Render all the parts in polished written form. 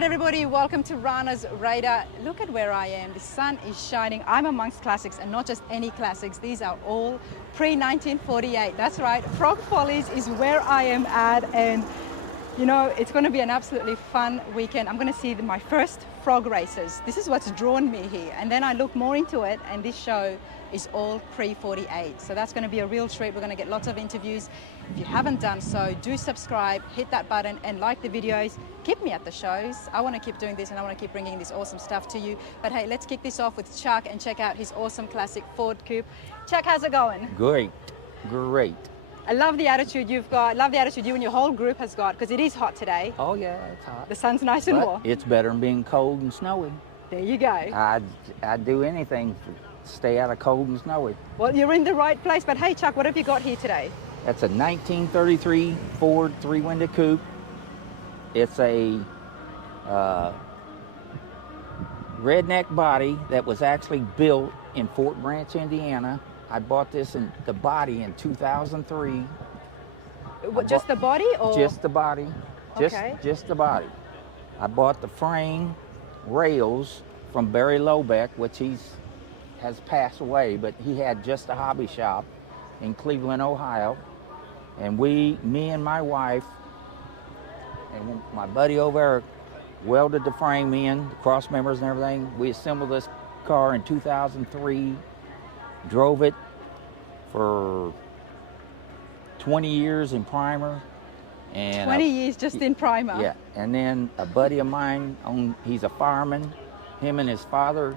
right, everybody, welcome to Rana's Radar. Look at where I am. The sun is shining. I'm amongst classics, and not just any classics. These are all pre-1948. That's right, Frog Follies is where I am at, and you know, it's going to be an absolutely fun weekend. I'm going to see my first frog races. This is what's drawn me here. And then I look more into it, and this show is all pre-48. So that's going to be a real treat. We're going to get lots of interviews. If you haven't done so, do subscribe, hit that button, and like the videos. Keep me at the shows. I want to keep doing this, and I want to keep bringing this awesome stuff to you. But hey, let's kick this off with Chuck and check out his awesome classic Ford Coupe. Chuck, how's it going? Great, great. I love the attitude you've got. Love the attitude you and your whole group has got, because it is hot today. Oh yeah, it's hot. The sun's nice and warm. It's better than being cold and snowy. There you go. I'd do anything to stay out of cold and snowy. Well, you're in the right place. But hey, Chuck, what have you got here today? That's a 1933 Ford three-window coupe. It's a redneck body that was actually built in Fort Branch, Indiana. I bought this in the body in 2003. Just the body, or? Just the body. Okay. Just the body. I bought the frame rails from Barry Lobeck, which has passed away, but he had just a hobby shop in Cleveland, Ohio. And me and my wife and my buddy over there welded the frame in, the cross members and everything. We assembled this car in 2003. Drove it for 20 years in primer. And 20 years just in primer? Yeah, and then a buddy of mine, he's a fireman. Him and his father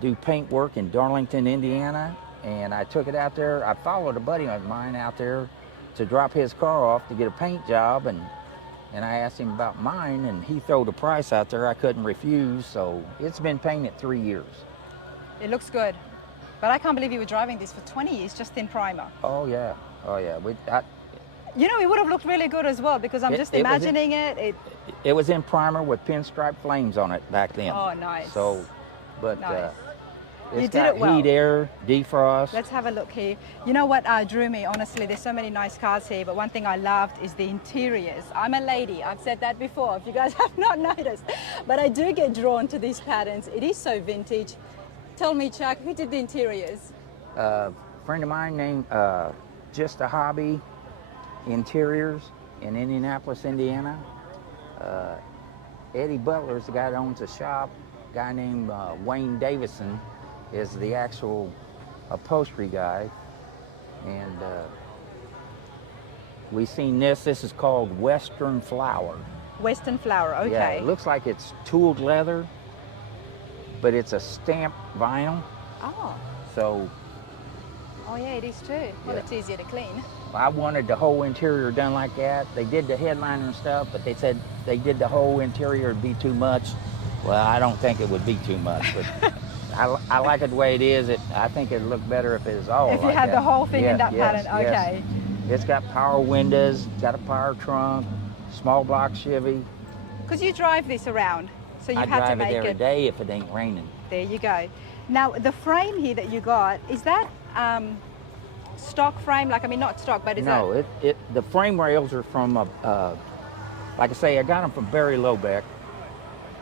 do paint work in Darlington, Indiana. And I took it out there. I followed a buddy of mine out there to drop his car off to get a paint job. And I asked him about mine, and he threw the price out there. I couldn't refuse, so it's been painted 3 years. It looks good. But I can't believe you were driving this for 20 years just in primer. Oh yeah, oh yeah. You know, it would have looked really good as well, because I'm just imagining it. It was in primer with pinstripe flames on it back then. Oh, nice. So, but nice. It's got heat, air, defrost. Let's have a look here. You know what drew me, honestly, there's so many nice cars here, but one thing I loved is the interiors. I'm a lady, I've said that before, if you guys have not noticed. But I do get drawn to these patterns. It is so vintage. Tell me, Chuck, who did the interiors? A friend of mine named Just a Hobby Interiors in Indianapolis, Indiana. Eddie Butler is the guy that owns the shop. A guy named Wayne Davison is the actual upholstery guy. And we seen this. This is called Western Flower. Western Flower, okay. Yeah, it looks like it's tooled leather, but it's a stamped vinyl. Oh. So. Oh yeah, it is too. Well, yeah. It's easier to clean. I wanted the whole interior done like that. They did the headliner and stuff, but they said they did the whole interior, it'd be too much. Well, I don't think it would be too much, but I like it the way it is. I think it'd look better if it was all if you like had that. The whole thing in that yes, pattern, okay. Yes. It's got power windows, it's got a power trunk, small block Chevy. Because you drive this around, so you I had to drive make it every day if it ain't raining. There you go. Now, the frame here that you got, is that stock frame? Like, I mean, not stock, but is that? No, the frame rails are from, like I say, I got them from Barry Lobeck,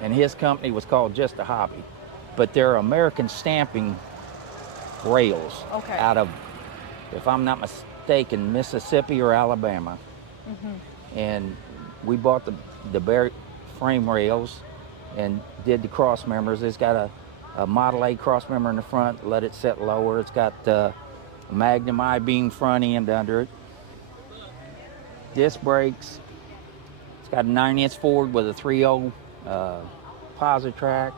and his company was called Just a Hobby. But they're American stamping rails out of, if I'm not mistaken, Mississippi or Alabama. Mm-hmm. And we bought the Barry frame rails and did the cross members. It's got a Model A cross member in the front, let it set lower. It's got a Magnum I-beam front end under it. Disc brakes. It's got a 9-inch Ford with a 3.0 Positrack.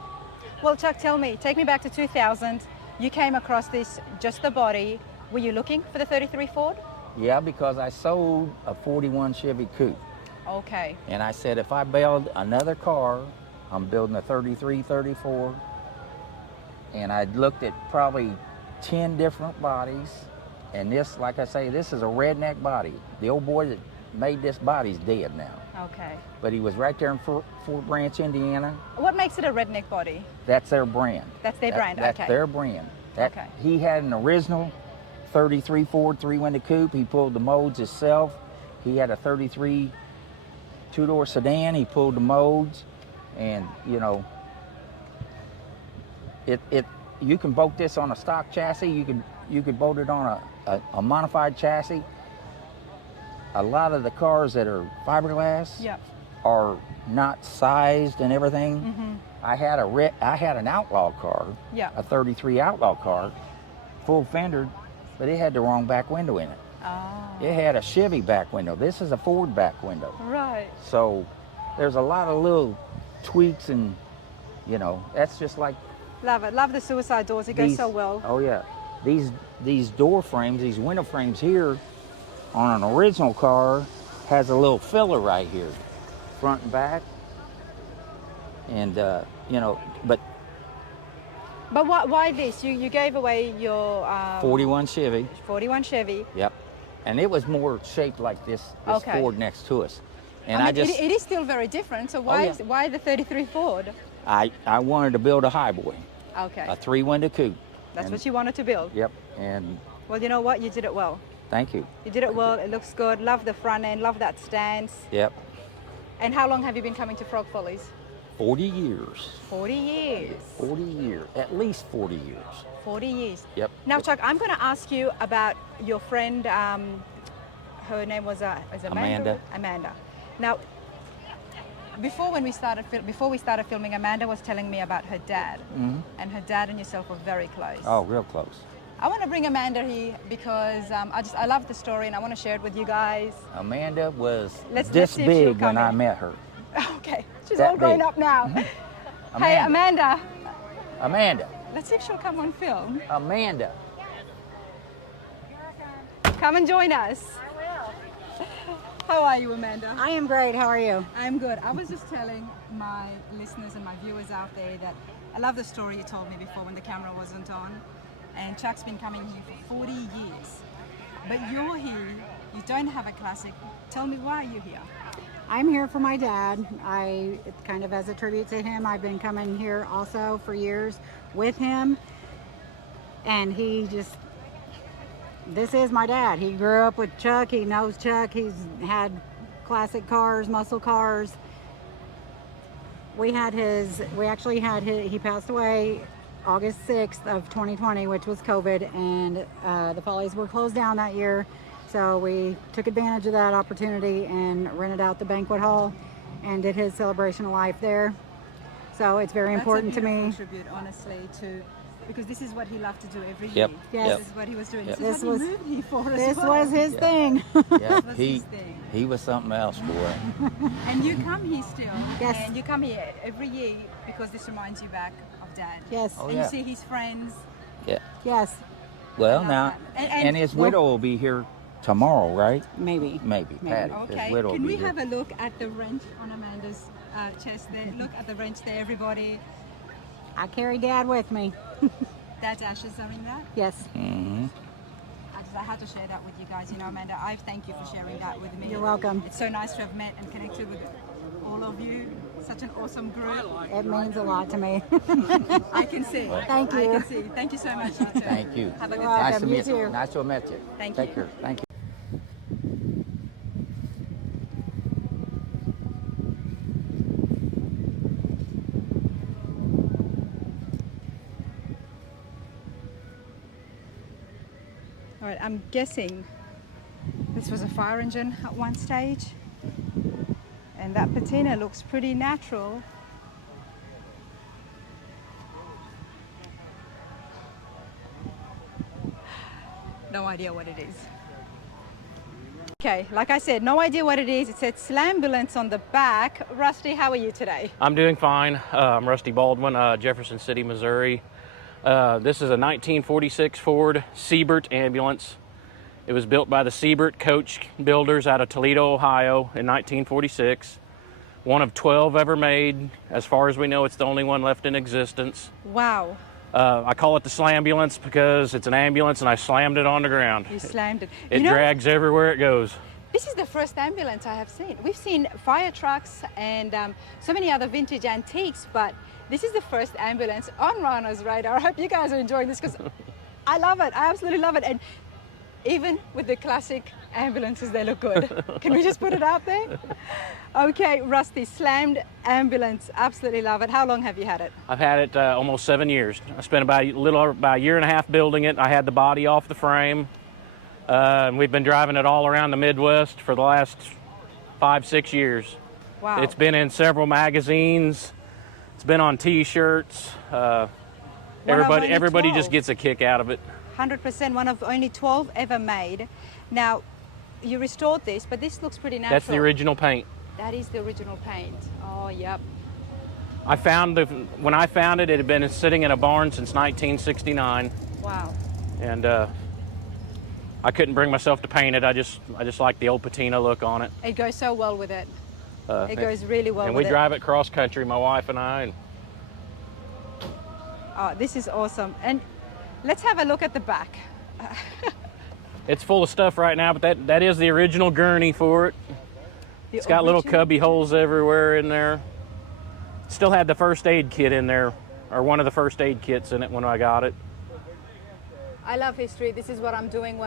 Well, Chuck, tell me, take me back to 2000. You came across this, just the body. Were you looking for the 33 Ford? Yeah, because I sold a 41 Chevy Coupe. Okay. And I said, if I build another car, I'm building a 33, 34. And I looked at probably 10 different bodies. And this, like I say, this is a redneck body. The old boy that made this body's dead now. Okay. But he was right there in Fort Branch, Indiana. What makes it a redneck body? That's their brand. That's their brand, okay. That's their brand. Okay. He had an original 33 Ford three-window coupe. He pulled the molds himself. He had a 33 two-door sedan. He pulled the molds. And you know, you can bolt this on a stock chassis. You could bolt it on a modified chassis. A lot of the cars that are fiberglass Yep. are not sized and everything. Mm-hmm. I had an outlaw car, Yeah. a 33 outlaw car, full fendered, but it had the wrong back window in it. Oh. It had a Chevy back window. This is a Ford back window. Right. So there's a lot of little tweaks, and you know, that's just like Love it. Love the suicide doors. It goes these- so well. Oh yeah, these door frames, these window frames here on an original car has a little filler right here, front and back, and you know, but But why this? You gave away your 41 Chevy. 41 Chevy. Yep, and it was more shaped like this Okay. Ford next to us, and I I mean, just it is still very different. So why yeah. why the 33 Ford? I wanted to build a highboy, Okay. a 3-window coupe. That's and- what you wanted to build. Yep, and Well, you know what? You did it well. thank you. You did it well. It looks good. Love the front end. Love that stance. Yep, And how long have you been coming to Frog Follies? 40 years. 40 years. 40 years, at least 40 years. 40 years. Yep. Now, Chuck, I'm going to ask you about your friend. Her name was Amanda. Amanda. Now, before we started filming, Amanda was telling me about her dad, and her dad and yourself were very close. Oh, real close. I want to bring Amanda here because I love the story and I want to share it with you guys. Amanda was Let's this see if she'll big come when I in. met her. Okay, she's That all grown big. up now. Hey, Amanda. Amanda. Let's see if she'll come on film. Amanda. Come and join us. How are you, Amanda? I am great. How are you? I'm good. I was just telling my listeners and my viewers out there that I love the story you told me before when the camera wasn't on. And Chuck's been coming here for 40 years. But you're here, you don't have a classic. Tell me, why are you here? I'm here for my dad. It's kind of as a tribute to him. I've been coming here also for years with him. And this is my dad. He grew up with Chuck. He knows Chuck. He's had classic cars, muscle cars. He passed away August 6th of 2020, which was COVID, and the Follies were closed down that year. So we took advantage of that opportunity and rented out the banquet hall and did his celebration of life there. So it's very important to me. That's a beautiful tribute, honestly, because this is what he loved to do every Yep. year. Yes. This is what he was doing. Yep. This is what he moved here for as This well. was his Yeah. thing. Yeah, was he his thing. he was something else, boy. And you come here still. Yes. And you come here every year because this reminds you back of Dad. Yes. Oh, And yeah. you see his friends. Yeah. Yes. Well, love now, that. and his widow will be here tomorrow, right? Maybe. Maybe. Maybe. Patty. Okay. His widow Can will we be here. have a look at the wrench on Amanda's chest there? Look at the wrench there, everybody. I carry Dad with me. Dad's ashes are in that. Yes. Mhm. I had to share that with you guys. You know, Amanda, I thank you for sharing that with me. You're welcome. It's so nice to have met and connected with all of you. Such an awesome group. It means a lot to me. I can see. Thank I you. can see. Thank you so much, Arthur. Thank you. Have a good You're day. Nice to welcome. You meet you. too. Nice to have met you. Thank Take you. care. Thank you. All right, I'm guessing this was a fire engine at one stage. And that patina looks pretty natural. No idea what it is. Okay, like I said, no idea what it is. It said Slambulance on the back. Rusty, how are you today? I'm doing fine. I'm Rusty Baldwin, Jefferson City, Missouri. This is a 1946 Ford Siebert ambulance. It was built by the Siebert Coach Builders out of Toledo, Ohio in 1946. One of 12 ever made. As far as we know, it's the only one left in existence. Wow, I call it the Slambulance because it's an ambulance and I slammed it on the ground. you slammed it. It You know, drags everywhere it goes. this is the first ambulance I have seen. We've seen fire trucks and so many other vintage antiques, but this is the first ambulance on Rana's radar. I hope you guys are enjoying this because I love it. I absolutely love it. And Even with the classic ambulances, they look good. Can we just put it out there? Okay, Rusty, slammed ambulance, absolutely love it. How long have you had it? I've had it almost 7 years. I spent about a year and a half building it. I had the body off the frame. And we've been driving it all around the Midwest for the last 5-6 years. Wow. It's been in several magazines. It's been on T-shirts. Everybody just gets a kick out of it. 100%, one of only 12 ever made. Now, you restored this, but this looks pretty natural. That's the original paint. That is the original paint. Oh, yep. When I found it, it had been sitting in a barn since 1969. Wow. And I couldn't bring myself to paint it. I just like the old patina look on it. It goes so well with it. It goes really well with it. And we drive it cross country, my wife and I. Oh, this is awesome. And let's have a look at the back. It's full of stuff right now, but that is the original gurney for it. It's got little cubby holes everywhere in there. Still had the first aid kit in there, or one of the first aid kits in it when I got it. I love history. This is what I'm doing,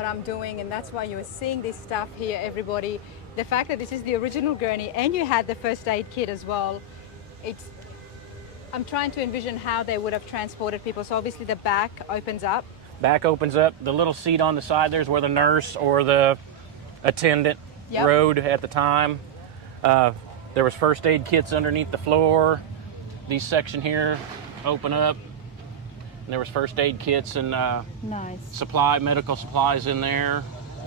and that's why you're seeing this stuff here, everybody. The fact that this is the original gurney and you had the first aid kit as well, I'm trying to envision how they would have transported people. So obviously the back opens up. Back opens up. The little seat on the side there's where the nurse or the attendant rode at the time. There was first aid kits underneath the floor. These section here open up. And there was first aid kits and Nice. medical supplies in there.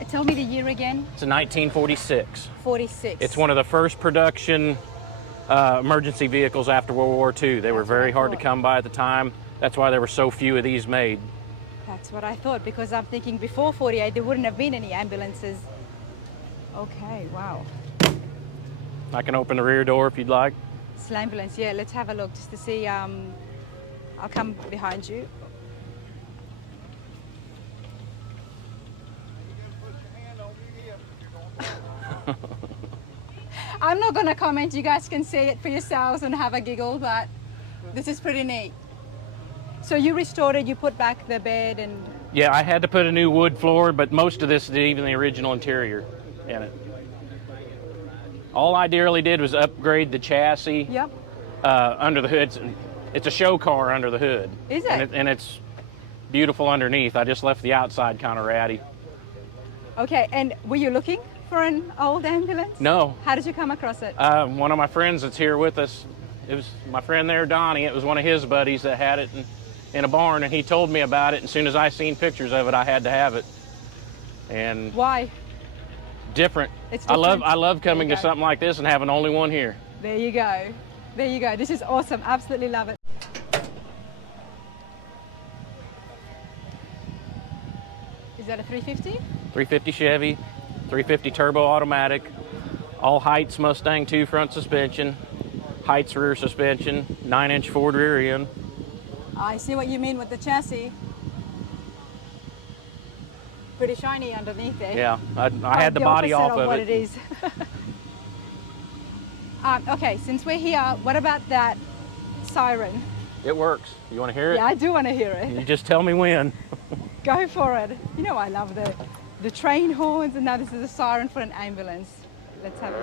Tell me the year again. It's a 1946. 46. It's one of the first production emergency vehicles after World War II. They were very hard to come by at the time. That's why there were so few of these made. That's what I thought, because I'm thinking before 48 there wouldn't have been any ambulances. Okay, wow. I can open the rear door if you'd like. Slam ambulance, yeah, let's have a look just to see. I'll come behind you. I'm not going to comment. You guys can see it for yourselves and have a giggle, but this is pretty neat. So you restored it, you put back the bed and... Yeah, I had to put a new wood floor, but most of this is even the original interior in it. All I really did was upgrade the chassis. Yep. Under the hood. It's a show car under the hood. Is it? And it's beautiful underneath. I just left the outside kind of ratty. Okay, and were you looking for an old ambulance? No. How did you come across it? One of my friends that's here with us, it was my friend there, Donnie. It was one of his buddies that had it in a barn, and he told me about it. And as soon as I seen pictures of it, I had to have it. And why? Different. It's different. I love coming to something like this and having only one here. There you go. There you go. This is awesome. Absolutely love it. Is that a 350? 350 Chevy, 350 turbo automatic, all Heights Mustang 2 front suspension, Heights rear suspension, 9-inch Ford rear end. I see what you mean with the chassis. Pretty shiny underneath there. Yeah, I had the body off of what it. it is. Okay, since we're here, what about that siren? It works. You want to hear it? Yeah, I do want to hear it. You just tell me when. Go for it. You know I love the train horns, and now this is a siren for an ambulance. Let's have this.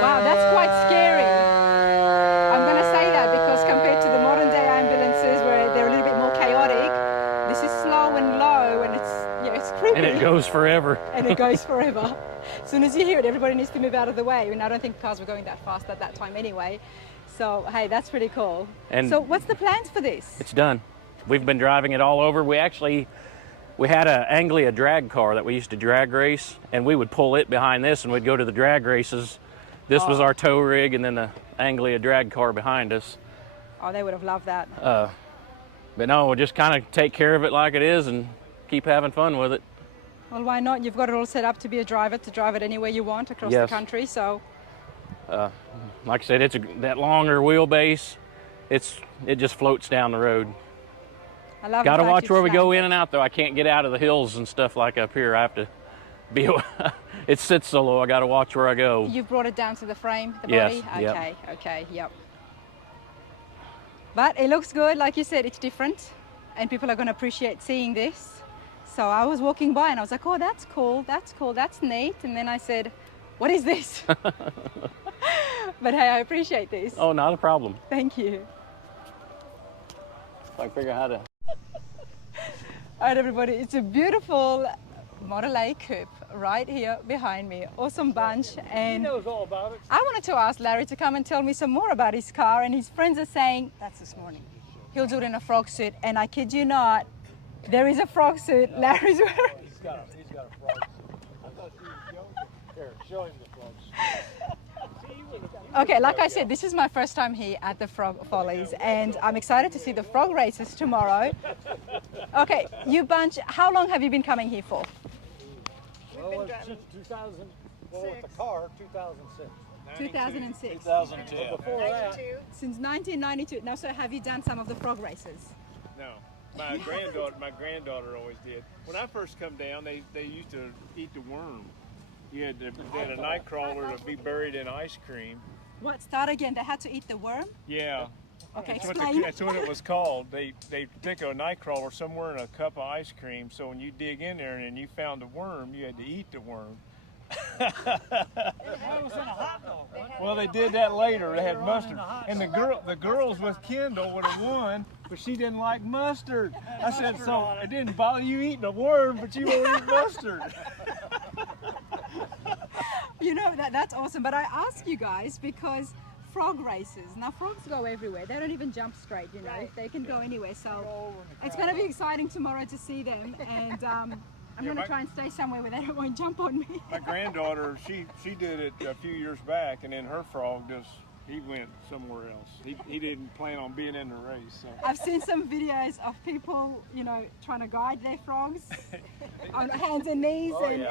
Wow, that's quite scary. I'm going to say that because compared to the modern day ambulances where they're a little bit more chaotic, this is slow and low, and it's creepy. And it goes forever. And it goes forever. As soon as you hear it, everybody needs to move out of the way. I mean, I don't think cars were going that fast at that time anyway. So, hey, that's pretty cool. And so what's the plans for this? It's done. We've been driving it all over. We had an Anglia drag car that we used to drag race, and we would pull it behind this and we'd go to the drag races. This was our tow rig, and then the Anglia drag car behind us. Oh, they would have loved that. But no, we'll just kind of take care of it like it is and keep having fun with it. Well, why not? You've got it all set up to be a driver, to drive it anywhere you want across the country, so... Like I said, it's that longer wheelbase. It just floats down the road. I love Got to the fact watch where we it's go slanted. in and out, though. I can't get out of the hills and stuff like up here. I have to be... It sits so low, I got to watch where I go. You've brought it down to the frame, the Yes, body? yep. Okay, okay, yep. But it looks good. Like you said, it's different and people are going to appreciate seeing this. So I was walking by and I was like, oh, that's cool, that's cool, that's neat. And then I said, what is this? But hey, I appreciate this. Oh, not a problem. Thank you. If I figure out how to. All right, everybody, it's a beautiful Model A coupe right here behind me. Awesome bunch. And He knows all about it. I wanted to ask Larry to come and tell me some more about his car, and his friends are saying That's this morning. he'll do it in a frog suit, and I kid you not, there is a frog suit Larry's wearing. He's got a frog suit. I thought he was young. Here, show him the frog suit. Okay, like I said, this is my first time here at the Frog Follies, and I'm excited to see the frog races tomorrow. Okay, you bunch, how long have you been coming here for? Well, since 2000, well, with the car, 2006. 2006. 2010. Before that, Since 1992. Now, so have you done some of the frog races? No, my granddaughter always did. When I first come down, they used to eat the worm. You had a night crawler to be buried in ice cream. What, start again, they had to eat the worm? Yeah. Okay, That's explain. that's what it was called. They stick a night crawler somewhere in a cup of ice cream, so when you dig in there and you found a worm, you had to eat the worm. that was in a hot dog. Well, they did that later. They had mustard, and the girls with Kendall would have won, but she didn't like mustard. I said, so it didn't bother you eating a worm, but you won't eat mustard. You know, that's awesome. But I ask you guys because frog races, now frogs go everywhere. They don't even jump straight, you know, they can go anywhere. So it's going to be exciting tomorrow to see them. And I'm going to try and stay somewhere where they won't jump on me. My granddaughter, she did it a few years back, and then her frog he went somewhere else. He didn't plan on being in the race. So. I've seen some videos of people, you know, trying to guide their frogs on hands and knees. They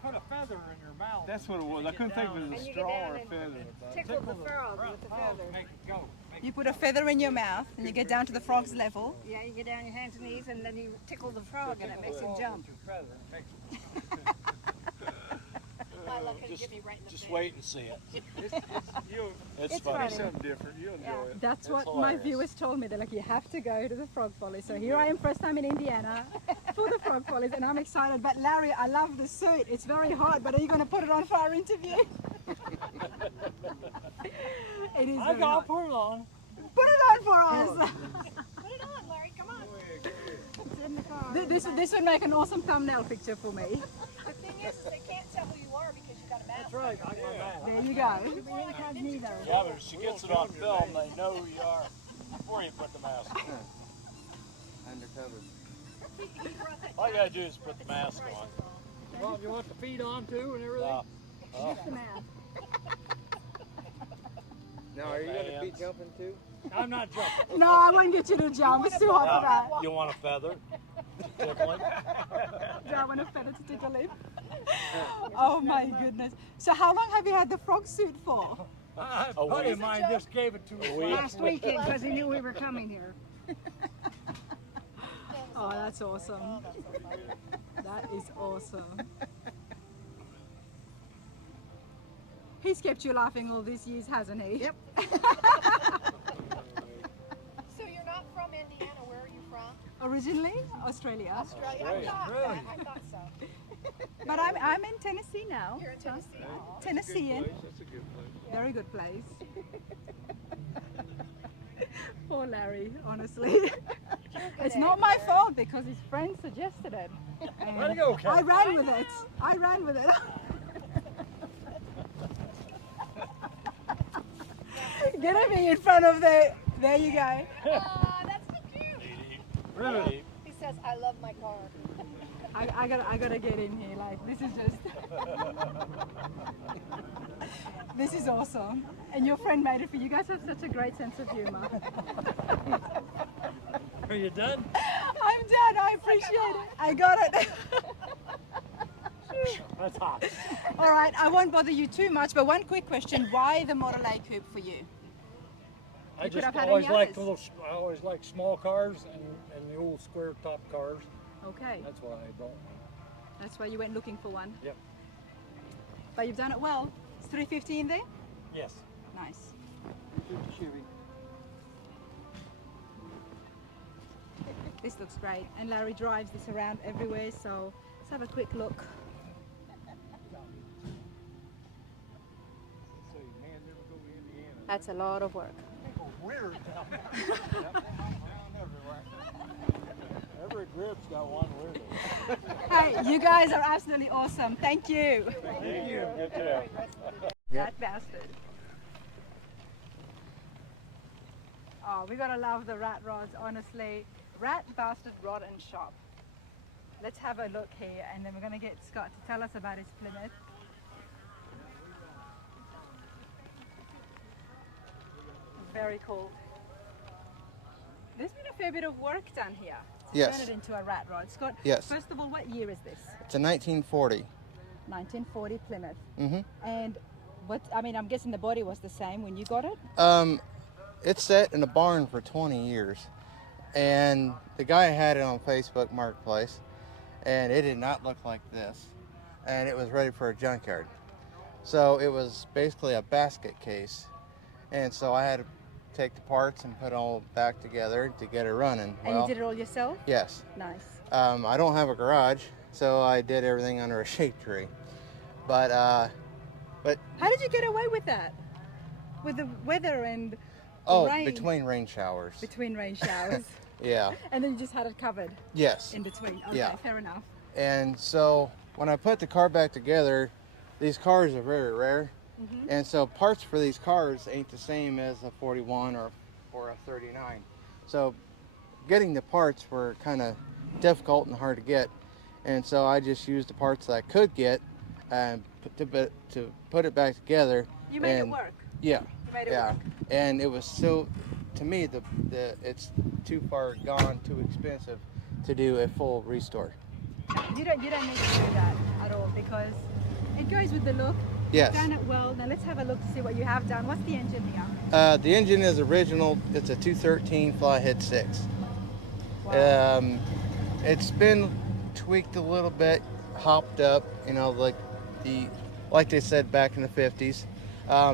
put a feather in your mouth. That's what it was. I couldn't think if it was a straw or a feather. Tickle the frog with the feather. Make it go. You put a feather in your mouth and you get down to the frog's level. Yeah, you get down your hands and knees and then you tickle the frog and it makes him jump. Just wait and see it. It's funny. It's something different. You'll enjoy it. That's what hilarious. my viewers told me. They're like, you have to go to the Frog Follies. So here I am, first time in Indiana for the Frog Follies, and I'm excited. But Larry, I love the suit. It's very hot, but are you going to put it on for our interview? It is. I very got hot. put it on. Put it on for us. Put it on, Larry, come on. It's in the car. This would make an awesome thumbnail picture for me. The thing is, they can't tell who you are because you got a mask. That's right. I got that. There you go. Really incognito. Yeah, but if she gets it on film, they know who you are before you put the mask on. Undercover. All you gotta do is put the mask on. Well, you want the feet on too and everything? Just the mask. Now, are you going to be jumping too? I'm not jumping. No, I won't get you to jump. It's too hot for that. You want a feather? Tickling? Do I want a feather to tickle him? Oh my goodness. So how long have you had the frog suit for? A buddy of mine just gave it to me Last weekend because he knew we were coming here. Oh, that's awesome. That is awesome. He's kept you laughing all these years, hasn't he? Yep. So you're not from Indiana. Where are you from? Originally, Australia. Australia. I thought so. But I'm in Tennessee now. You're in Tennessee. Aw. Tennessean. That's a good place. Very good place. Poor Larry, honestly. It's not my fault because his friend suggested it. And Way to go, Kat. I ran with it. I ran with it. Get me in front of the. There you go. Aw, that's so cute. Really? He says, I love my car. I gotta get in here. Like this is just. This is awesome. And your friend made it for you. You guys have such a great sense of humor. Are you done? I'm done. I appreciate it. I got it. That's hot. All right. I won't bother you too much. But one quick question: why the Model A coupe for you? I could just have had always any liked others. I always liked small cars and the old square top cars. Okay. That's why I bought one. That's why you went looking for one. Yep. But you've done it well. It's 350 in there. Yes. Nice. This looks great. And Larry drives this around everywhere, so let's have a quick look. That's a lot of work. Weird. Every grip's got one weirdo. Hey, you guys are absolutely awesome. Thank you. Thank you. Good job. That bastard. Oh, we gotta love the rat rods, honestly. Rat Bastard Rod and Shop. Let's have a look here, and then we're gonna get Scott to tell us about his Plymouth. Very cool. There's been a fair bit of work done here. Yes. Turn it into a rat rod. Scott, Yes. first of all, what year is this? It's a 1940. 1940 Plymouth. Mm-hmm. And what, I mean, I'm guessing the body was the same when you got it? It's set in a barn for 20 years. And the guy had it on Facebook Marketplace, and it did not look like this. And it was ready for a junkyard. So it was basically a basket case. And so I had to take the parts and put it all back together to get it running. And you did it all yourself? Yes. Nice. I don't have a garage, so I did everything under a shade tree. But How did you get away with that? With the weather and rain? between rain showers. Between rain showers. Yeah. And then you just had it covered Yes. in between. Okay, Yeah. fair enough. And so when I put the car back together, these cars are very rare. Mm-hmm. And so parts for these cars ain't the same as a 41 or a 39. So getting the parts were kind of difficult and hard to get. And so I just used the parts that I could get and to put it back together. You made it and, work. Yeah. You made it Yeah. work. And it was so, to me, it's too far gone, too expensive to do a full restore. You don't need to do that at all because it goes with the look. Yes. You've done it well. Now let's have a look to see what you have done. What's the engine here? The engine is original. It's a 213 Flathead 6. Wow. It's been tweaked a little bit, hopped up, like they said back in the 50s.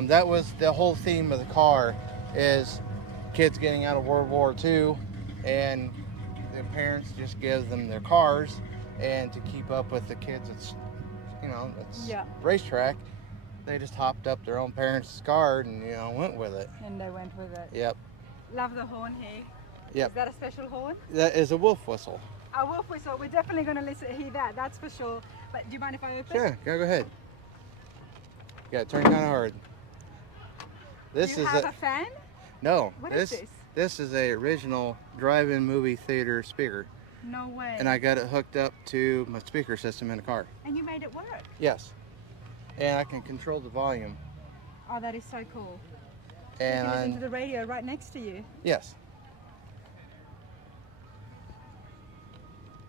That was the whole theme of the car, is kids getting out of World War II, and the parents just give them their cars, and to keep up with the kids, it's racetrack. They just hopped up their own parents' car and went with it. And they went with it. Yep. Love the horn here. Yep. Is that a special horn? That is a wolf whistle. A wolf whistle. We're definitely going to hear that. That's for sure. But do you mind if I open? Yeah, go ahead. You gotta turn kind of hard. This Do you is have a fan? No. What is this? This is a original drive-in movie theater speaker, No way. and I got it hooked up to my speaker system in the car. And you made it work. Yes. And I can control the volume. Oh, that is so cool. And you can listen to the radio right next to you. yes.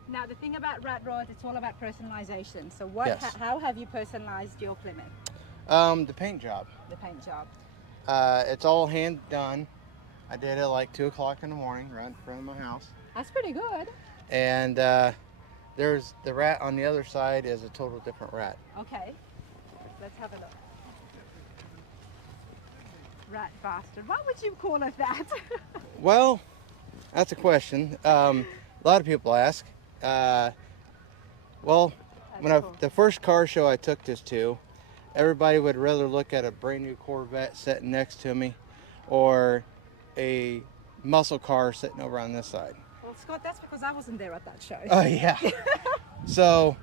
Now, the thing about Rat Rod, it's all about personalization. So what? Yes. How have you personalized your Plymouth? The paint job. The paint job. It's all hand done. I did it like 2 o'clock in the morning, right in front of my house. That's pretty good. And there's the rat on the other side is a total different rat. Okay. Let's have a look. Rat bastard. Why would you call it that? Well, that's a question. A lot of people ask. Well, the first car show I took this to, everybody would rather look at a brand new Corvette sitting next to me or a muscle car sitting over on this side. Well, Scott, that's because I wasn't there at that show. Oh, yeah. So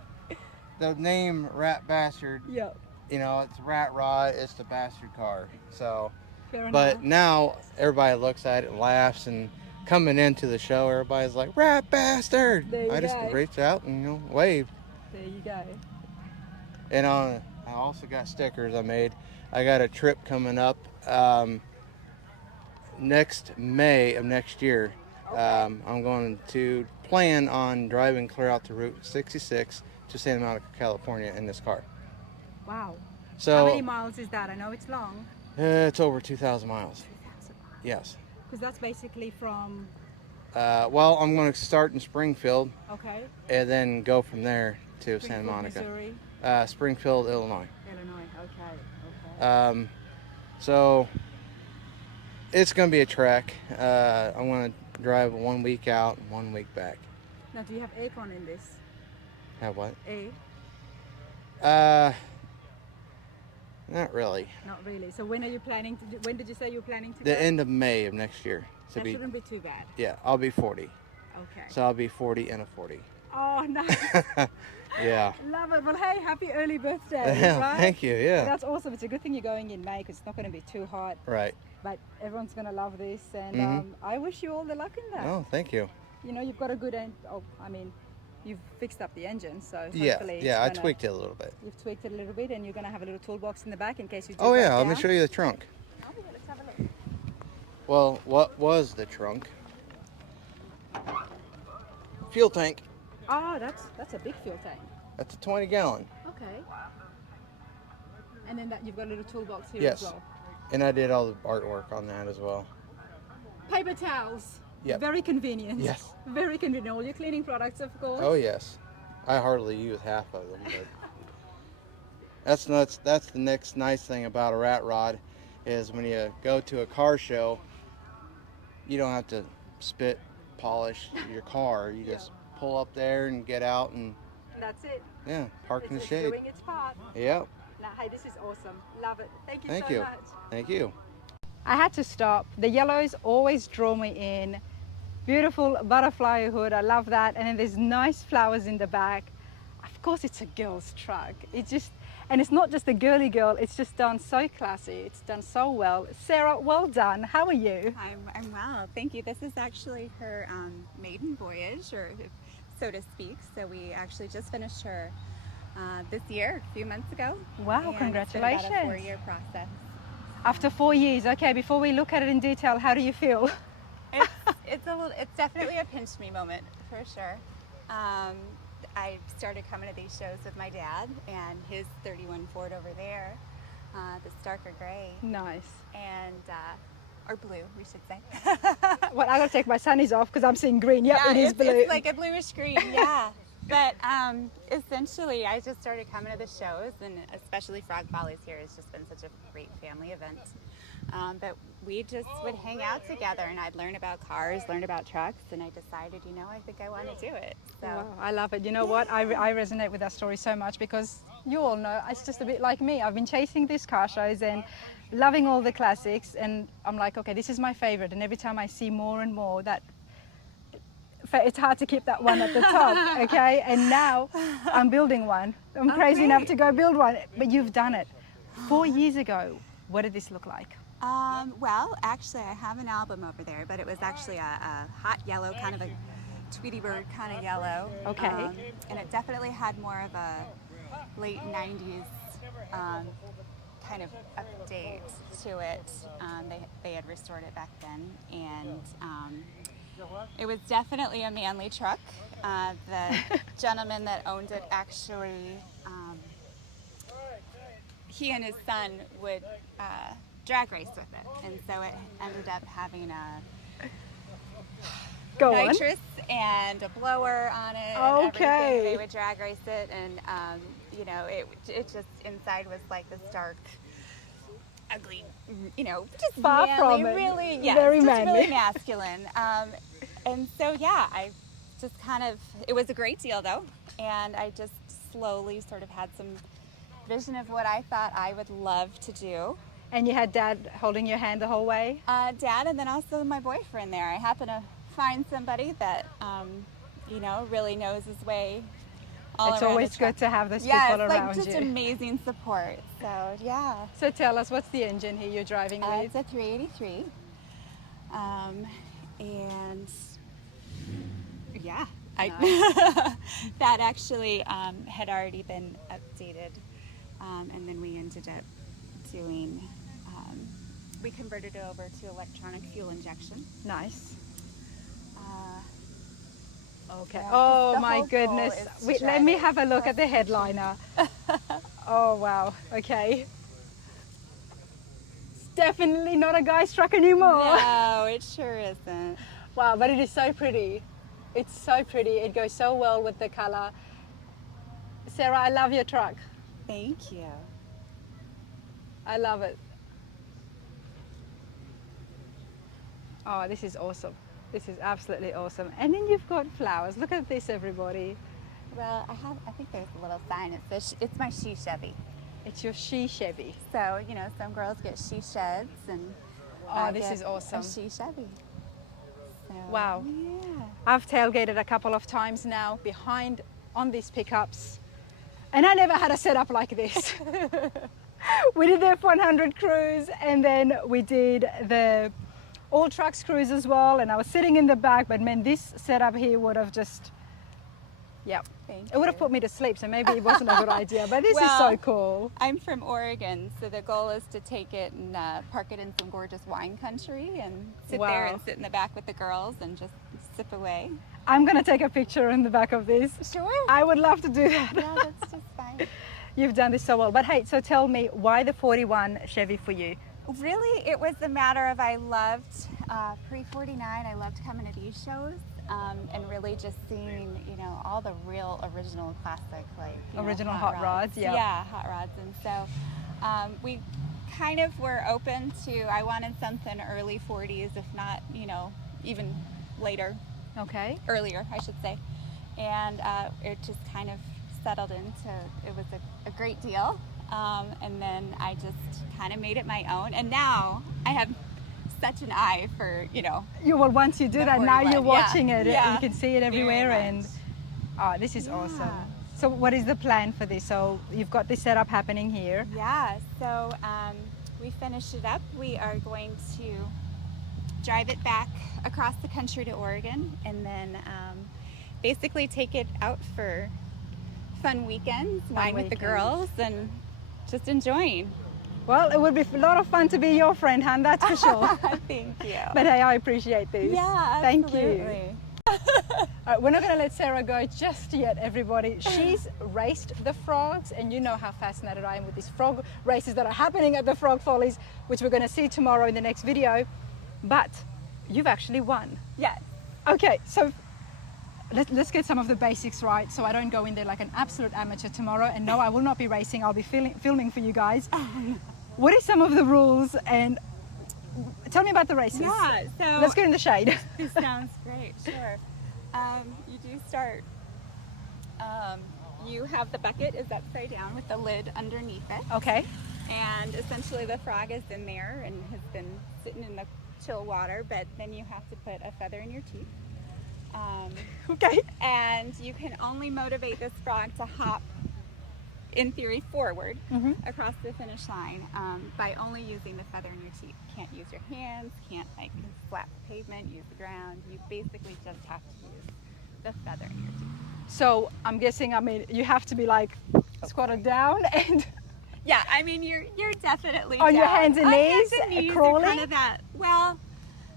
the name Rat Bastard, Yeah. it's Rat Rod, it's the bastard car. So, Fair enough. but now everybody looks at it and laughs, and coming into the show, everybody's like, Rat Bastard! There you I just go. reached out and waved. There you go. And I also got stickers I made. I got a trip coming up next May of next year. Okay. I'm going to plan on driving clear out to Route 66 to Santa Monica, California in this car. Wow. So How many miles is that? I know it's long. it's over 2,000 miles. Yes. Because that's basically from, Well, I'm going to start in Springfield okay, and then go from there to Santa Springfield, Monica. Missouri, Springfield, Illinois. Illinois. Okay. So it's going to be a trek. I'm going to drive 1 week out and 1 week back. Now, do you have apron in this? Have what? A? Not really. Not really. So when are you planning to do, when did you say you were planning to The go? end of May of next year. That shouldn't be too bad. Yeah, I'll be 40. Okay. So I'll be 40 and a 40. Oh, nice. Yeah. Love it. Well, hey, happy early birthday, Yeah, right? thank you, yeah. That's awesome. It's a good thing you're going in May because it's not going to be too hot. Right. But everyone's going to love this. And Mhm. I wish you all the luck in that. Oh, thank you. You know, you've got a good end. Oh, I mean, you've fixed up the engine, so Yeah, hopefully it's I gonna- tweaked it a little bit. You've tweaked it a little bit, and you're going to have a little toolbox in the back in case you do Oh break yeah, let me down. show you the trunk. Oh, yeah, let's have a look. Well, what was the trunk? Fuel tank. Oh, that's a big fuel tank. That's a 20 gallon. Okay. And then you've got a little toolbox here Yes. as well. And I did all the artwork on that as well. Paper towels. Yep. Very convenient. Yes. Very convenient. All your cleaning products, of course. Oh yes. I hardly use half of them, but that's the next nice thing about a rat rod is when you go to a car show, you don't have to spit polish your car. You just pull up there and get out and That's it. yeah, park in the It's shade. doing its part. Yep. Now, hey, this is awesome. Love it. Thank you Thank so you. much. Thank you. I had to stop. The yellows always draw me in. Beautiful butterfly hood, I love that. And then there's nice flowers in the back. Of course, it's a girl's truck. And it's not just a girly girl, it's just done so classy. It's done so well. Sarah, well done. How are you? I'm well, thank you. This is actually her maiden voyage, or so to speak. So we actually just finished her this year, a few months ago. Wow, and congratulations. It's been about a 4-year process. After 4 years, okay, before we look at it in detail, how do you feel? It's definitely a pinch me moment for sure. I started coming to these shows with my dad and his 31 Ford over there, the darker gray. Nice. And or blue, we should say. Well, I gotta take my sunnies off because I'm seeing green. Yep, Yeah, it is it's, blue. it's like a bluish green, yeah. But essentially, I just started coming to the shows, and especially Frog Follies here has just been such a great family event. But we just would hang out together, and I'd learn about cars, learn about trucks, and I decided, I think I want to do it. So Wow, I love it. You know what? I resonate with that story so much because you all know it's just a bit like me. I've been chasing these car shows and loving all the classics, and I'm like, okay, this is my favorite. And every time I see more and more, it's hard to keep that one at the top, okay? And now I'm building one. I'm crazy enough to go build one, but you've done it. 4 years ago, what did this look like? Well, actually, I have an album over there, but it was actually a hot yellow, kind of a Tweety Bird kind of yellow. Okay. And it definitely had more of a late 90s kind of update to it. They had restored it back then, and it was definitely a manly truck. The gentleman that owned it actually, he and his son would drag race with it, and so it ended up having a nitrous and a blower on it. And Okay. everything. They would drag race it, and it just inside was like this dark, ugly, just Far manly, from it. really, yes, Very just manly. really masculine. And so I just it was a great deal though, and I just slowly sort of had some vision of what I thought I would love to do. And you had Dad holding your hand the whole way? Dad, and then also my boyfriend there. I happened to find somebody that, really knows his way all It's around always the truck. good to have those Yeah, people it's around like just you. amazing support. So, yeah. So tell us, what's the engine here you're driving with? It's a 383. And yeah, that actually had already been updated. And then we ended up doing, we converted it over to electronic fuel injection. Nice. Okay. Yeah, Oh the my whole goodness. goal is to Wait, try let me to have a look at the headliner. Oh wow. Okay. It's definitely not a guy's truck anymore. No, it sure isn't. Wow, but it is so pretty. It's so pretty. It goes so well with the color. Sarah, I love your truck. Thank you. I love it. Oh, this is awesome. This is absolutely awesome. And then you've got flowers. Look at this, everybody. Well, I think there's a little sign. It says it's my she Chevy. It's your she Chevy. So, you know, some girls get she sheds and Oh, this is awesome. a she Chevy. So, Wow. Yeah. I've tailgated a couple of times now behind on these pickups, and I never had a setup like this. We did the F100 cruise, and then we did the all trucks cruise as well, and I was sitting in the back, but man, this setup here would have just, yeah, Thank it would have you. put me to sleep, so maybe it wasn't a good idea, but this is so Well, cool. I'm from Oregon, so the goal is to take it and park it in some gorgeous wine country and sit there Wow. and sit in the back with the girls and just sip away. I'm gonna take a picture in the back of this. Sure. I would love to do that. Yeah, that's just fine. You've done this so well. But hey, so tell me, why the 41 Chevy for you? Really, it was the matter of I loved pre-49. I loved coming to these shows and really just seeing, you know, all the real original classic, like you know, Original hot rods, yeah. Yeah, hot rods. And so we kind of were open to, I wanted something early 40s, if not, you know, even later, Okay. earlier, I should say. And it just kind of settled into, it was a great deal. And then I just kind of made it my own. And now I have such an eye for, you know. You well, once you do The that, now 41, you're watching it. yeah. You can see it everywhere, Very and much. this is Yeah. awesome. So, what is the plan for this? So, you've got this setup happening here. Yeah, so we finished it up. We are going to drive it back across the country to Oregon and then basically take it out for fun weekends, wine with the weekends. girls, and just enjoying. Well, it would be a lot of fun to be your friend, Han. That's for sure. Thank you. But hey, I appreciate this. Yeah, Thank absolutely. you. All right, we're not going to let Sarah go just yet, everybody. She's raced the frogs, and you know how fascinated I am with these frog races that are happening at the Frog Follies, which we're going to see tomorrow in the next video. But you've actually won. Yes. Okay, so let's get some of the basics right, so I don't go in there like an absolute amateur tomorrow. And no, I will not be racing. I'll be filming for you guys. What are some of the rules, and tell me about the races? Yeah, so Let's get in the shade. this sounds great, sure. You do start, you have the bucket is upside down with the lid underneath it. Okay. And essentially the frog is in there and has been sitting in the chill water, but then you have to put a feather in your teeth. Okay. And you can only motivate this frog to hop, in theory, forward across the finish line by only using the feather in your teeth. Can't use your hands, can't like slap the pavement, use the ground. You basically just have to use the feather in your teeth. So I'm guessing, I mean, you have to be like squatted down and Yeah, I mean, you're definitely On your down. hands and On knees, hands and knees are crawling? kind of that. Well,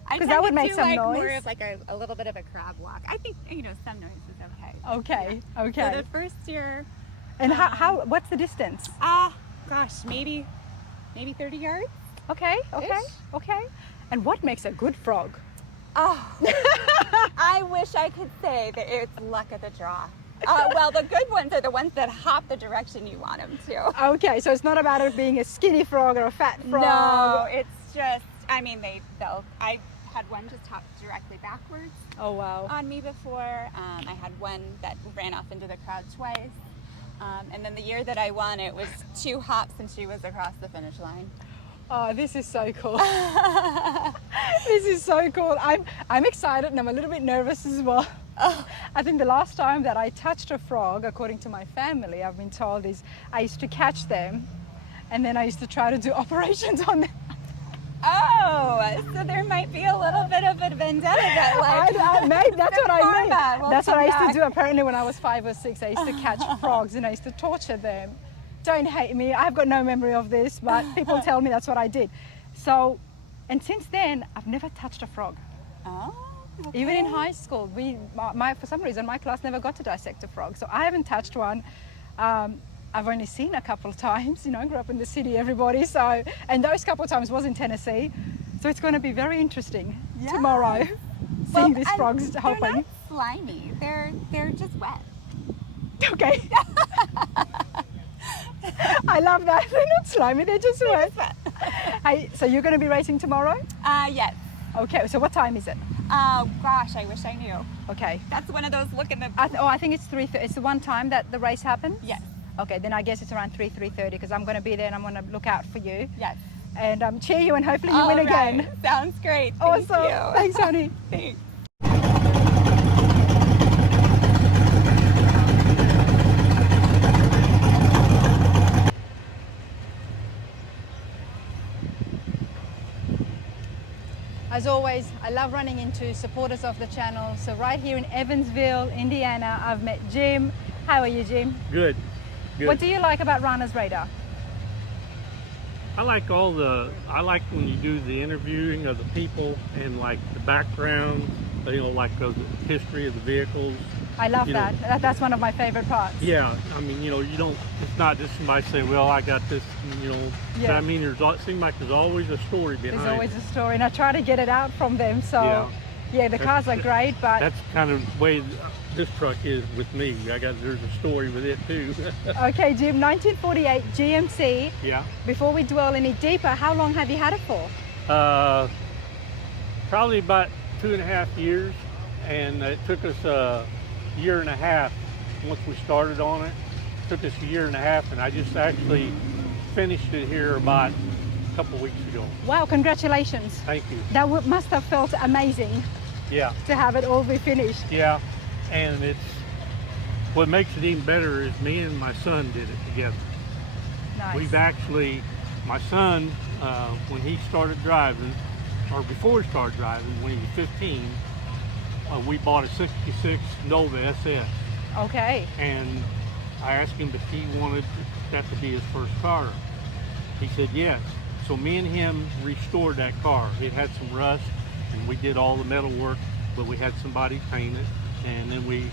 I 'Cause tend that would to make do some like more noise. of like a little bit of a crab walk. I think, you know, some noise is okay. okay, okay. So the first year, And how what's the distance? gosh, maybe 30 yards. Okay, okay, Ish. okay. And what makes a good frog? Oh, I wish I could say that it's luck of the draw. Well, the good ones are the ones that hop the direction you want them to. Okay, so it's not about it being a skinny frog or a fat frog. No, it's just, I mean, I had one just hop directly backwards Oh wow. on me before. I had one that ran off into the crowd twice. And then the year that I won, it was 2 hops and she was across the finish line. Oh, this is so cool. This is so cool. I'm excited and I'm a little bit nervous as well. I think the last time that I touched a frog, according to my family, I've been told, is I used to catch them and then I used to try to do operations on them. Oh, so there might be a little bit of a vendetta that like... Maybe that's what I mean. karma will That's what come I used back. to do apparently when I was 5 or 6. I used to catch frogs and I used to torture them. Don't hate me. I've got no memory of this, but people tell me that's what I did. So, and since then, I've never touched a frog. Oh, okay. Even in high school, for some reason, my class never got to dissect a frog. So I haven't touched one. I've only seen a couple of times, you know, I grew up in the city, everybody. So, and those couple of times was in Tennessee. So it's going to be very interesting tomorrow, seeing these and frogs they're hopping. not slimy. They're just wet. Okay. I love that. They're not slimy, they're just wet. Hey, so you're going to be racing tomorrow? Yes. Okay, so what time is it? Oh gosh, I wish I knew. Okay. That's one of those look in the. I think it's 3:30. It's the one time that the race happens? Yes. Okay, then I guess it's around 3:30 because I'm going to be there and I'm going to look out for you. Yes. And cheer you and hopefully you All win right. again. Sounds great. Awesome. Thank you. Thanks, honey. Thanks. As always, I love running into supporters of the channel. So right here in Evansville, Indiana, I've met Jim. How are you, Jim? Good. Good. What do you like about Rana's Radar? I like I like when you do the interviewing of the people and like the background, you know, like the history of the vehicles. I love You that. know- That's one of my favorite parts. Yeah, I mean, you know, you don't, it's not just somebody saying, well, I got this, you know, Yeah. but I mean, it seems like there's always a story behind There's always it. a story and I try to get it out from them. So yeah, the cars are great, but That's kind of the way this truck is with me. There's a story with it too. okay, Jim, 1948 GMC. Yeah. Before we dwell any deeper, how long have you had it for? Probably about 2.5 years, and it took us a year and a half once we started on it. It took us a year and a half, and I just actually finished it here about a couple weeks ago. Wow, congratulations. Thank you. That must have felt amazing Yeah, to have it all be finished. yeah, and what makes it even better is me and my son did it together. Nice. We've actually, my son, when he started driving, or before he started driving, when he was 15, we bought a 66 Nova SS. Okay. And I asked him if he wanted that to be his first car. He said yes. So me and him restored that car. It had some rust, and we did all the metal work, but we had somebody paint it, and then we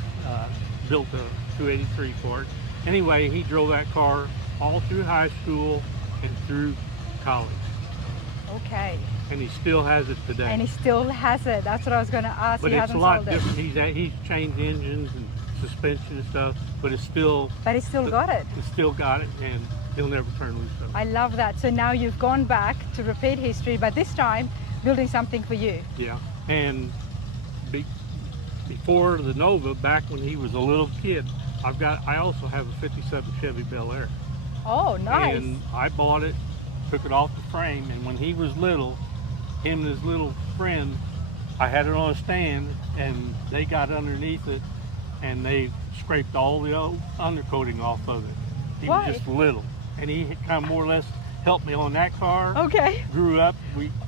built a 283 for it. Anyway, he drove that car all through high school and through college, Okay. and he still has it today. And he still has it. That's what I was going to ask. But He it's a hasn't lot sold it. different. He's changed engines and suspension and stuff, but it's still But he still got it. It's still got it, and he'll never turn loose of it. I love that. So now you've gone back to repeat history, but this time building something for you. Yeah, and before the Nova, back when he was a little kid, I also have a 57 Chevy Bel Air. Oh, nice. And I bought it, took it off the frame, and when he was little, him and his little friend, I had it on a stand, and they got underneath it, and they scraped all the old undercoating off of it. He Why? was just little, and he kind of more or less helped me on that car. Okay. Grew up.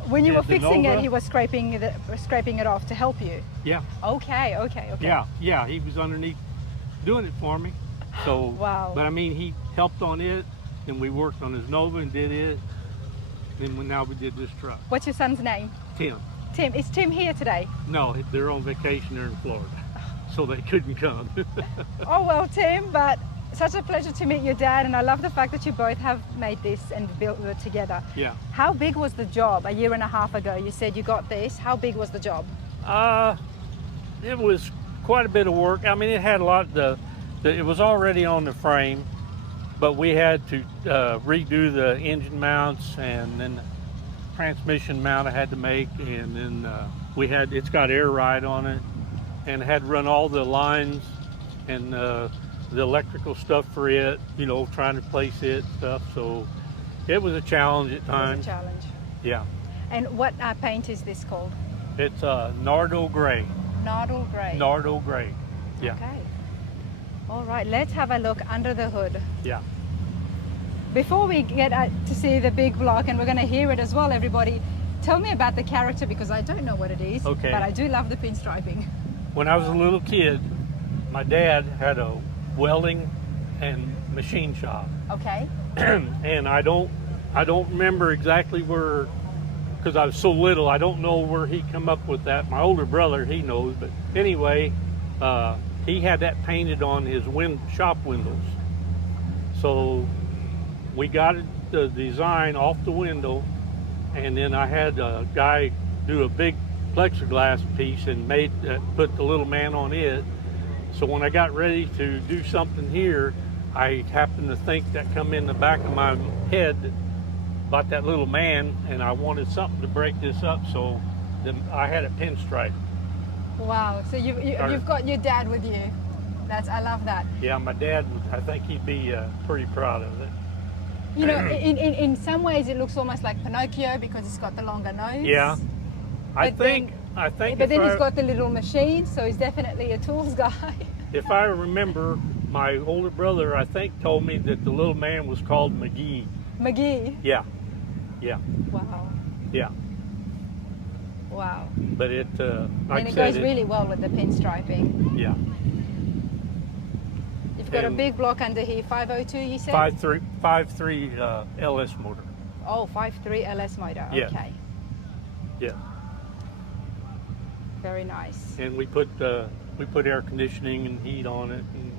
When you did were the fixing it, Nova. he was scraping it off to help you. Yeah. Okay. Yeah, he was underneath doing it for me. So, Wow. But I mean, he helped on it, and we worked on his Nova and did it. And now we did this truck. What's your son's name? Tim. Tim. Is Tim here today? No, they're on vacation there in Florida, so they couldn't come. Oh, well, Tim, but such a pleasure to meet your dad, and I love the fact that you both have made this and built it together. Yeah. How big was the job a year and a half ago? You said you got this. How big was the job? It was quite a bit of work. I mean, it had a lot. It was already on the frame, but we had to redo the engine mounts, and then the transmission mount I had to make, and then it's got air ride on it, and had to run all the lines and the electrical stuff for it, you know, trying to place it stuff. So it was a challenge at times. It was a challenge. Yeah. And what paint is this called? It's Nardo Gray. Nardal Grey. Nardo Gray. Yeah. Okay. All right, let's have a look under the hood. Yeah. Before we get to see the big block, and we're going to hear it as well, everybody, tell me about the character, because I don't know what it is, Okay. but I do love the pinstriping. When I was a little kid, my dad had a welding and machine shop. Okay. And I don't remember exactly where, because I was so little, I don't know where he come up with that. My older brother, he knows, but anyway, he had that painted on his shop windows. So we got the design off the window, and then I had a guy do a big plexiglass piece and put the little man on it. So when I got ready to do something here, I happened to think that come in the back of my head about that little man, and I wanted something to break this up, so then I had it pinstriped. Wow. So you've got your dad with you. I love that. Yeah, my dad, I think he'd be pretty proud of it. You know, in some ways it looks almost like Pinocchio because it's got the longer nose. Yeah. I But think. But then he's got the little machine, so he's definitely a tools guy. If I remember, my older brother, I think, told me that the little man was called McGee. McGee. Yeah. Yeah. Wow. Yeah. Wow. But it, like And I it said, goes really well with the pinstriping. Yeah. You've got a And big block under here, 502 you said? 5.3 LS motor. Oh, 5.3 LS motor, Yeah. okay. Yeah. Very nice. And we put air conditioning and heat on it. And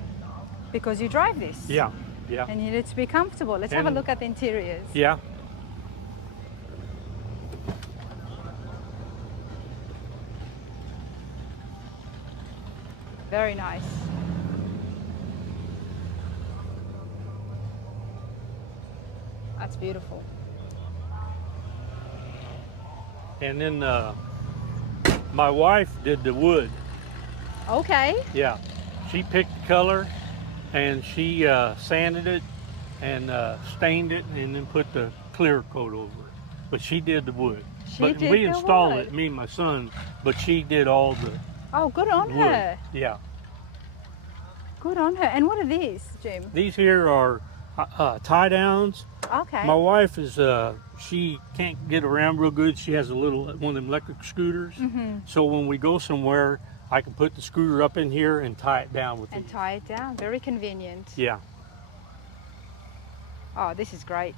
Because you drive this. yeah. Yeah. And you need to be comfortable. Let's have a And- look at the interiors. Yeah. Very nice. That's beautiful. And then my wife did the wood. Okay. Yeah. She picked the color and she sanded it and stained it and then put the clear coat over it. But she did the wood. But did we the installed wood. it, me and my son, but she did all the Oh, good on wood. her. Yeah. Good on her. And what are these, Jim? These here are tie downs. Okay. My wife is she can't get around real good. She has a little one of them electric scooters. Mm-hmm. So when we go somewhere, I can put the scooter up in here and tie it down with And these. tie it down. Very convenient. Yeah. Oh, this is great.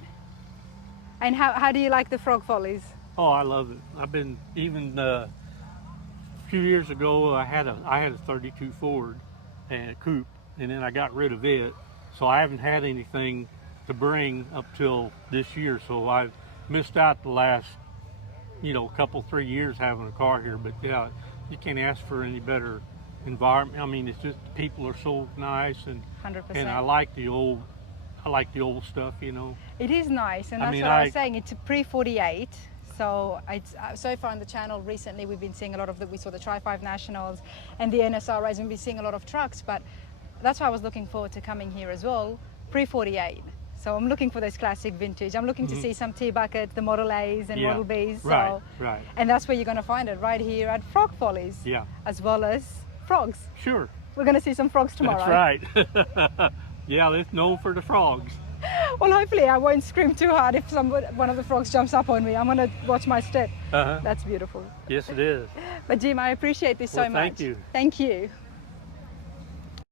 And how do you like the Frog Follies? Oh, I love it. I've been even a few years ago. I had a 32 Ford and coupe, and then I got rid of it. So I haven't had anything to bring up till this year. So I've missed out the last, couple 3 years having a car here. But yeah, you can't ask for any better environment. I mean, it's just the people are so nice, and 100%. and I like the old stuff. It is nice, and that's mean, what I was saying. It's a pre-48. So so far on the channel recently, we've been seeing a lot of we saw the Tri-5 Nationals and the NSRAs, and we've been seeing a lot of trucks, but that's why I was looking forward to coming here as well, pre-48. So I'm looking for those classic vintage. I'm looking to see some T-Bucket, the Model A's and Yeah. Model B's. So, Right. And that's where you're going to find it, right here at Frog Follies, Yeah. as well as frogs. Sure. We're going to see some frogs tomorrow. That's right. Yeah, it's known for the frogs. Well, hopefully I won't scream too hard if one of the frogs jumps up on me. I'm going to watch my step. Uh-huh. That's beautiful. Yes, it is. But Jim, I appreciate this so Well, much. thank you. Thank you.